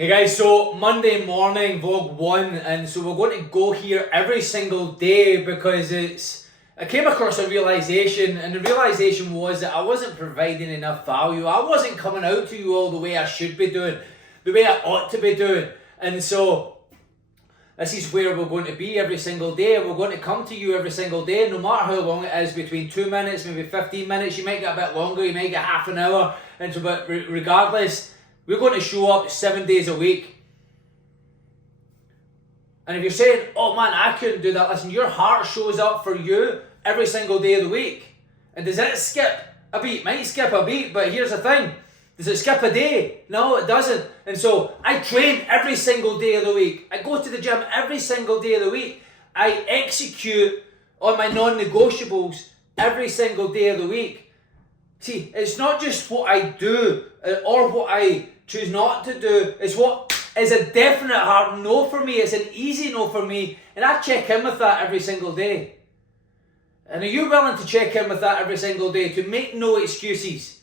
Hey guys, so Monday morning, vlog 1, and so we're going to go here every single day because I came across a realisation, and the realisation was that I wasn't providing enough value. I wasn't coming out to you all the way I should be doing, the way I ought to be doing. And so this is where we're going to be every single day. We're going to come to you every single day, no matter how long it is, between 2 minutes, maybe 15 minutes. You might get a bit longer, you might get half an hour. And so, but regardless, we're going to show up 7 days a week. And if you're saying, oh man, I couldn't do that, listen, your heart shows up for you every single day of the week. And does it skip a beat? Might skip a beat, but here's the thing. Does it skip a day? No, it doesn't. And so I train every single day of the week. I go to the gym every single day of the week. I execute on my non-negotiables every single day of the week. See, it's not just what I do or what I choose not to do. It's what is a definite hard no for me. It's an easy no for me. And I check in with that every single day. And are you willing to check in with that every single day? To make no excuses.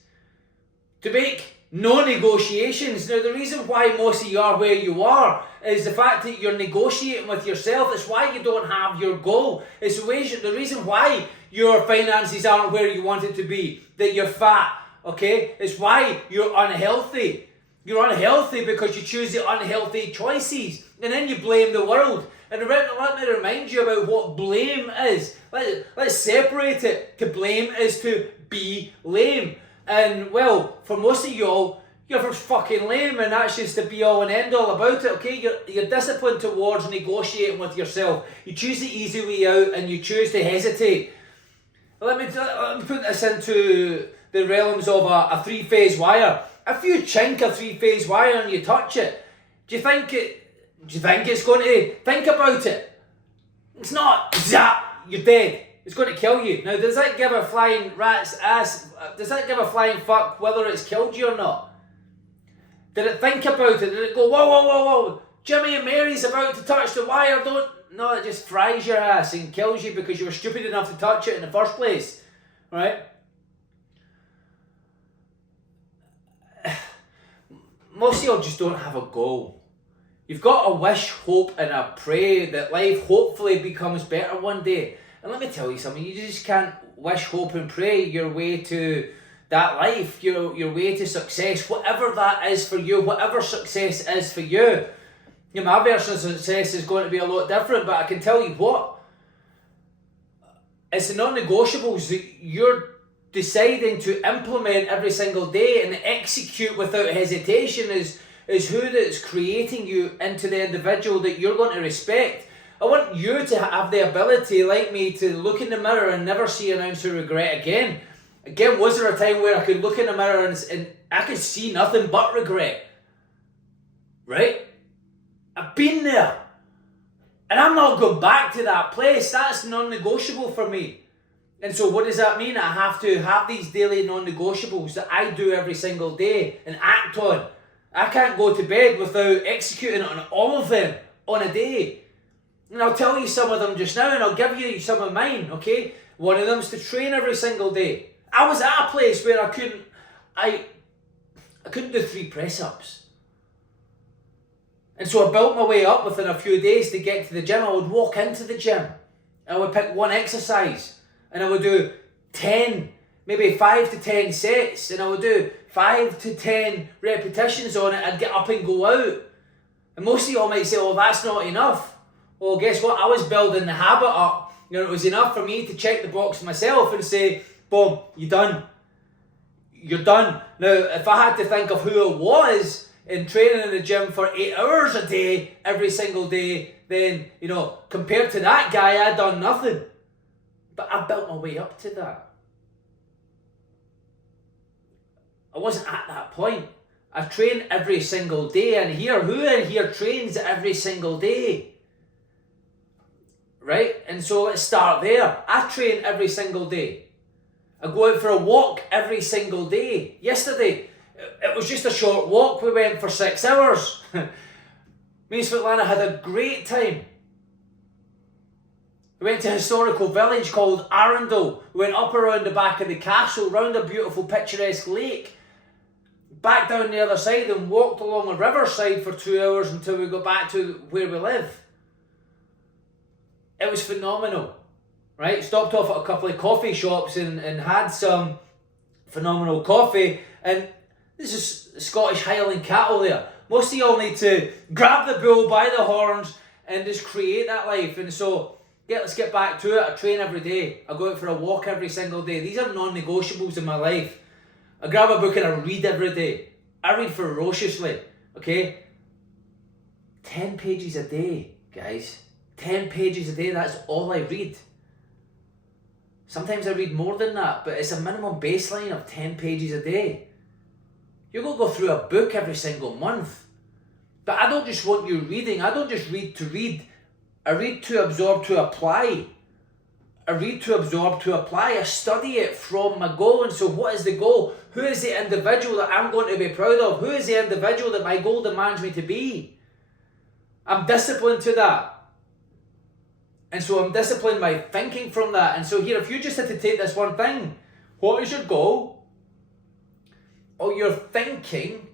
To make no negotiations. Now, the reason why most of you are where you are is the fact that you're negotiating with yourself. It's why you don't have your goal. It's the reason why your finances aren't where you want it to be. That you're fat, okay? It's why you're unhealthy. You're unhealthy because you choose the unhealthy choices. And then you blame the world. And let me remind you about what blame is. Let's separate it. To blame is to be lame. And well, for most of y'all, you're just fucking lame, and that's just the be all and end all about it, okay? You're disciplined towards negotiating with yourself. You choose the easy way out and you choose to hesitate. Let me put this into the realms of a three-phase wire. If you chink a three-phase wire and you touch it, do you think it's going to... Think about it. It's not, zap, you're dead. It's going to kill you. Now, does that give a flying rat's ass? Does that give a flying fuck whether it's killed you or not? Did it think about it? Did it go, whoa, whoa, whoa, whoa, Jimmy and Mary's about to touch the wire, don't... No, it just fries your ass and kills you because you were stupid enough to touch it in the first place. Right? Most of y'all just don't have a goal. You've got a wish, hope, and a pray that life hopefully becomes better one day. And let me tell you something, you just can't wish, hope, and pray your way to that life, your way to success, whatever that is for you, whatever success is for you. You know, my version of success is going to be a lot different, but I can tell you what, it's the non-negotiables that you're deciding to implement every single day and execute without hesitation is who that's creating you into the individual that you're going to respect. I want you to have the ability, like me, to look in the mirror and never see an ounce of regret again. Again, was there a time where I could look in the mirror and I could see nothing but regret? Right? I've been there. And I'm not going back to that place. That's non-negotiable for me. And so what does that mean? I have to have these daily non-negotiables that I do every single day and act on. I can't go to bed without executing on all of them on a day. And I'll tell you some of them just now, and I'll give you some of mine, okay? One of them is to train every single day. I was at a place where I couldn't do 3 press-ups. And so I built my way up within a few days to get to the gym. I would walk into the gym. I would pick one exercise, and I would do 10, maybe 5 to 10 sets, and I would do 5 to 10 repetitions on it. I'd get up and go out. And most of y'all might say, oh, that's not enough. Well, guess what? I was building the habit up. You know, it was enough for me to check the box myself and say, boom, you're done. You're done. Now, if I had to think of who it was in training in the gym for 8 hours a day, every single day, then, you know, compared to that guy, I'd done nothing. But I built my way up to that. I wasn't at that point. I train every single day, and who in here trains every single day? Right? And so let's start there. I train every single day. I go out for a walk every single day. Yesterday, it was just a short walk. We went for 6 hours. Me and Svetlana had a great time. We went to a historical village called Arundel. We went up around the back of the castle, round a beautiful picturesque lake. back down the other side and walked along a riverside for 2 hours until we got back to where we live. It was phenomenal, right? Stopped off at a couple of coffee shops and had some phenomenal coffee. And this is Scottish Highland cattle there. Most of y'all need to grab the bull by the horns and just create that life. And so, yeah, let's get back to it. I train every day. I go out for a walk every single day. These are non-negotiables in my life. I grab a book and I read every day. I read ferociously, okay? 10 pages a day, guys. 10 pages a day, that's all I read. Sometimes I read more than that, but it's a minimum baseline of 10 pages a day. You're going to go through a book every single month. But I don't just want you reading. I don't just read to read. I read to absorb, to apply. I read to absorb, to apply. I study it from my goal. And so what is the goal? Who is the individual that I'm going to be proud of? Who is the individual that my goal demands me to be? I'm disciplined to that. And so I'm disciplined by thinking from that. And so here, if you just had to take this one thing, what is your goal? Oh, your thinking,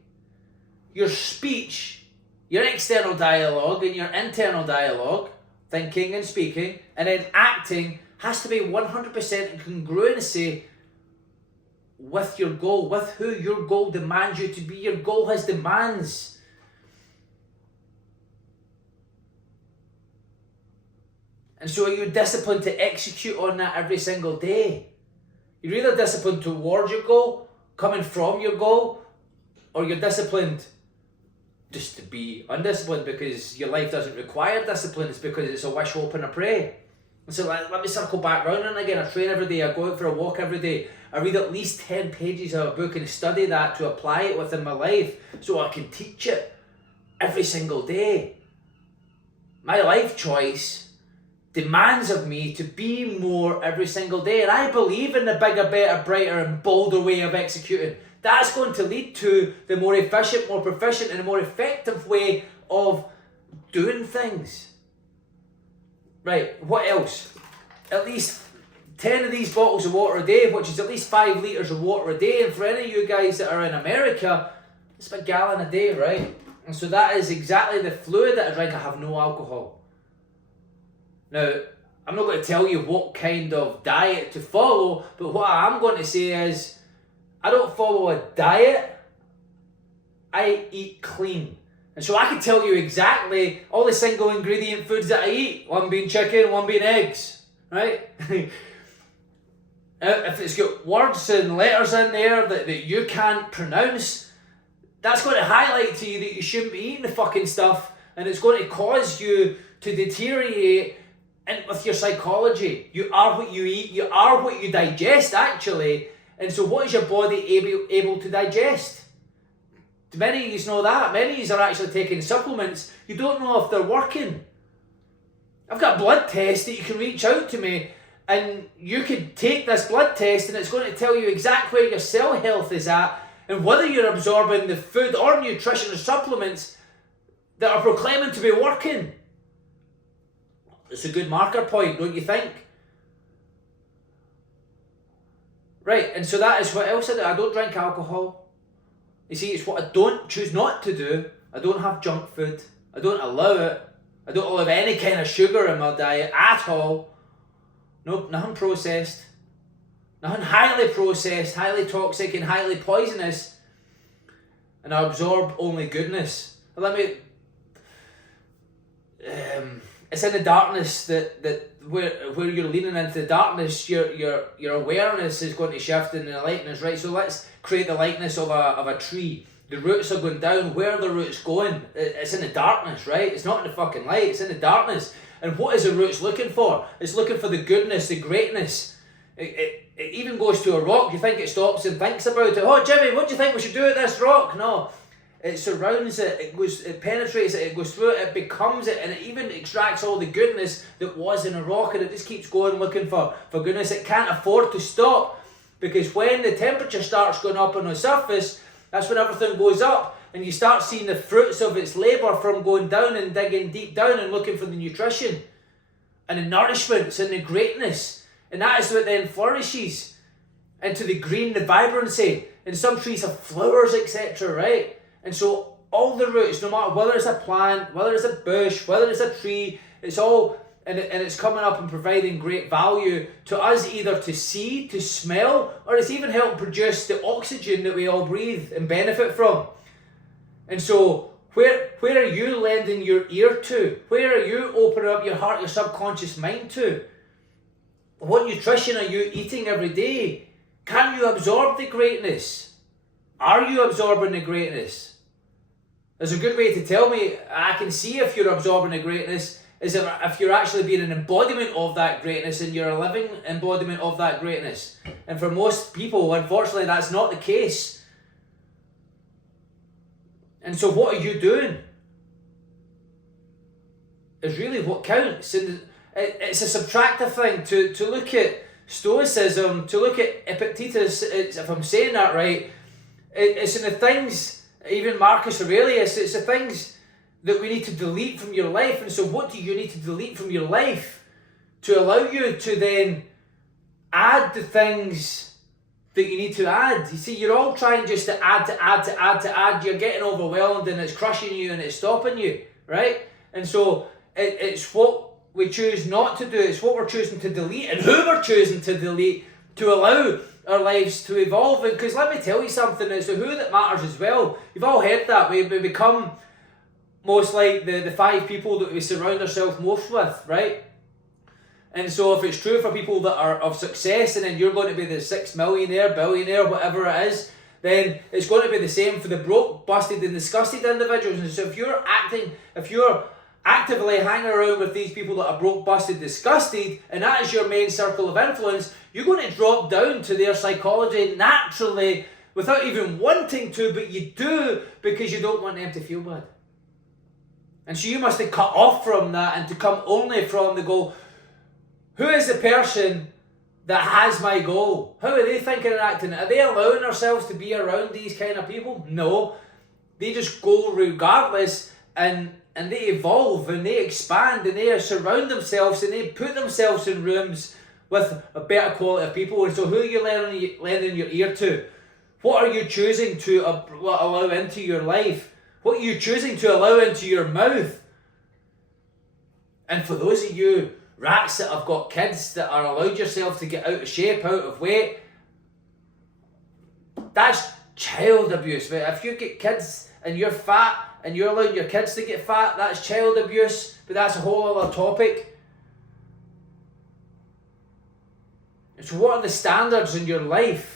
your speech, your external dialogue and your internal dialogue, thinking and speaking, and then acting has to be 100% in congruency with your goal, with who your goal demands you to be. Your goal has demands. And so are you disciplined to execute on that every single day? You're either disciplined towards your goal, coming from your goal, or you're disciplined just to be undisciplined because your life doesn't require discipline. It's because it's a wish, hope and a pray. And so let me circle back round and again. I train every day. I go out for a walk every day. I read at least 10 pages of a book and study that to apply it within my life so I can teach it every single day. My life choice demands of me to be more every single day. And I believe in the bigger, better, brighter and bolder way of executing. That's going to lead to the more efficient, more proficient and a more effective way of doing things. Right, what else? At least 10 of these bottles of water a day, which is at least 5 litres of water a day. And for any of you guys that are in America, it's about a gallon a day, right? And so that is exactly the fluid that I drink. I have no alcohol. Now, I'm not going to tell you what kind of diet to follow, but what I am going to say is, I don't follow a diet, I eat clean. And so I can tell you exactly all the single ingredient foods that I eat. One being chicken, one being eggs, right? If it's got words and letters in there that you can't pronounce, that's going to highlight to you that you shouldn't be eating the fucking stuff, and it's going to cause you to deteriorate and with your psychology. You are what you eat, you are what you digest actually. And so what is your body able to digest? Do many of you know that? Many of you are actually taking supplements. You don't know if they're working. I've got a blood test that you can reach out to me and you could take this blood test and it's going to tell you exactly where your cell health is at and whether you're absorbing the food or nutrition or supplements that are proclaiming to be working. It's a good marker point, don't you think? Right, and so that is what else I do. I don't drink alcohol. You see, it's what I don't choose not to do. I don't have junk food. I don't allow it. I don't allow any kind of sugar in my diet at all. Nope, nothing processed. Nothing highly processed, highly toxic and highly poisonous. And I absorb only goodness. Let me... it's in the darkness that where you're leaning into the darkness, your awareness is going to shift in the lightness, right? So let's create the likeness of a tree. The roots are going down. Where are the roots going? It's in the darkness, right? It's not in the fucking light. It's in the darkness. And what is the roots looking for? It's looking for the goodness, the greatness. It even goes to a rock. You think it stops and thinks about it. Oh, Jimmy, what do you think we should do with this rock? No. It surrounds it, it penetrates it, it goes through it, it becomes it, and it even extracts all the goodness that was in a rock, and it just keeps going looking for goodness. It can't afford to stop, because when the temperature starts going up on the surface, that's when everything goes up, and you start seeing the fruits of its labour from going down and digging deep down and looking for the nutrition, and the nourishments and the greatness, and that is what then flourishes. into the green, the vibrancy. And some trees have flowers, etc., right? And so all the roots, no matter whether it's a plant, whether it's a bush, whether it's a tree, it's all, and it's coming up and providing great value to us, either to see, to smell, or it's even helping produce the oxygen that we all breathe and benefit from. And so where are you lending your ear to? Where are you opening up your heart, your subconscious mind to? What nutrition are you eating every day? Can you absorb the greatness? Are you absorbing the greatness? There's a good way to tell me I can see if you're absorbing the greatness is if you're actually being an embodiment of that greatness and you're a living embodiment of that greatness. And for most people, unfortunately, that's not the case. And so what are you doing? Is really what counts. And it's a subtractive thing to look at Stoicism, to look at Epictetus, if I'm saying that right, it's in the things, even Marcus Aurelius, it's the things that we need to delete from your life. And so what do you need to delete from your life to allow you to then add the things that you need to add? You see, you're all trying just to add. You're getting overwhelmed and it's crushing you and it's stopping you, right? And so it's what we choose not to do. It's what we're choosing to delete and who we're choosing to delete to allow our lives to evolve. Because let me tell you something, it's the who that matters as well. You've all heard that. We become most like the 5 people that we surround ourselves most with, right? And so if it's true for people that are of success and then you're going to be the 6 millionaire, billionaire, whatever it is, then it's going to be the same for the broke, busted and disgusted individuals. And so if you're actively hanging around with these people that are broke, busted, disgusted, and that is your main circle of influence, you're going to drop down to their psychology naturally without even wanting to, but you do because you don't want them to feel bad. And so you must have cut off from that and to come only from the goal. Who is the person that has my goal? How are they thinking and acting? Are they allowing themselves to be around these kind of people? No. They just go regardless and they evolve and they expand and they surround themselves and they put themselves in rooms with a better quality of people. And so who are you lending your ear to? What are you choosing to allow into your life? What are you choosing to allow into your mouth? And for those of you rats that have got kids that are allowed yourself to get out of shape, out of weight, that's child abuse. If you get kids and you're fat and you're allowing your kids to get fat, that's child abuse, but that's a whole other topic. So what are the standards in your life?